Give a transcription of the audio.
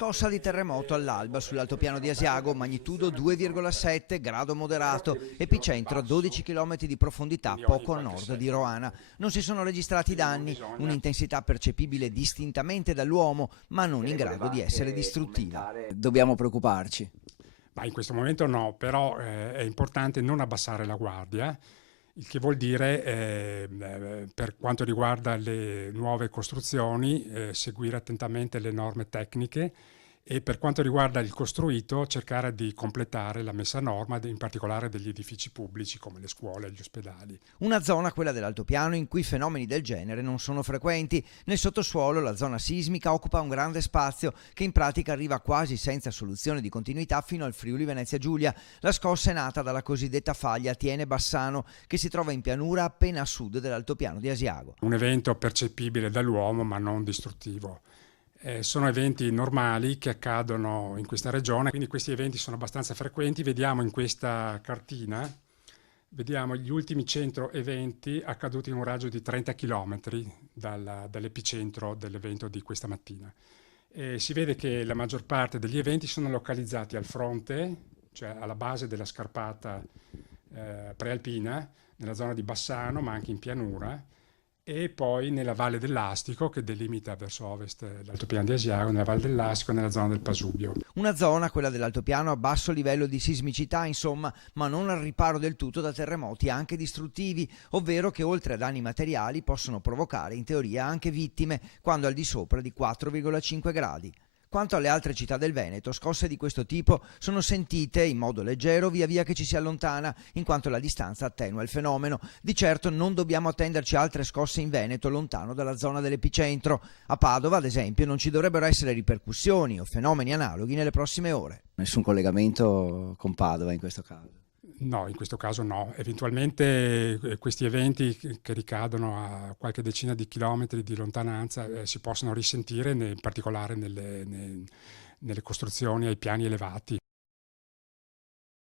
Scossa di terremoto all'alba sull'altopiano di Asiago, magnitudo 2,7, grado moderato, epicentro a 12 km di profondità poco a nord di Roana. Non si sono registrati danni, un'intensità percepibile distintamente dall'uomo, ma non in grado di essere distruttiva. Dobbiamo preoccuparci. Ma in questo momento no, però è importante non abbassare la guardia, il che vuol dire per quanto riguarda le nuove costruzioni seguire attentamente le norme tecniche e per quanto riguarda il costruito cercare di completare la messa a norma, in particolare degli edifici pubblici come le scuole e gli ospedali. Una zona, quella dell'altopiano, in cui fenomeni del genere non sono frequenti. Nel sottosuolo la zona sismica occupa un grande spazio che in pratica arriva quasi senza soluzione di continuità fino al Friuli Venezia Giulia. La scossa è nata dalla cosiddetta faglia Tiene-Bassano, che si trova in pianura appena a sud dell'altopiano di Asiago. Un evento percepibile dall'uomo ma non distruttivo. Sono eventi normali che accadono in questa regione, quindi questi eventi sono abbastanza frequenti. Vediamo in questa cartina, vediamo gli ultimi 100 eventi accaduti in un raggio di 30 km dall'epicentro dell'evento di questa mattina. Si vede che la maggior parte degli eventi sono localizzati al fronte, cioè alla base della scarpata prealpina, nella zona di Bassano, ma anche in pianura, e poi nella Valle dell'Astico, che delimita verso ovest l'altopiano di Asiago, nella Valle dell'Astico e nella zona del Pasubio. Una zona, quella dell'altopiano, a basso livello di sismicità, insomma, ma non al riparo del tutto da terremoti anche distruttivi, ovvero che oltre a danni materiali possono provocare in teoria anche vittime quando al di sopra di 4,5 gradi. Quanto alle altre città del Veneto, scosse di questo tipo sono sentite in modo leggero via via che ci si allontana, in quanto la distanza attenua il fenomeno. Di certo non dobbiamo attenderci altre scosse in Veneto lontano dalla zona dell'epicentro. A Padova, ad esempio, non ci dovrebbero essere ripercussioni o fenomeni analoghi nelle prossime ore. Nessun collegamento con Padova in questo caso? No, in questo caso no. Eventualmente questi eventi che ricadono a qualche decina di chilometri di lontananza si possono risentire, in particolare nelle costruzioni ai piani elevati.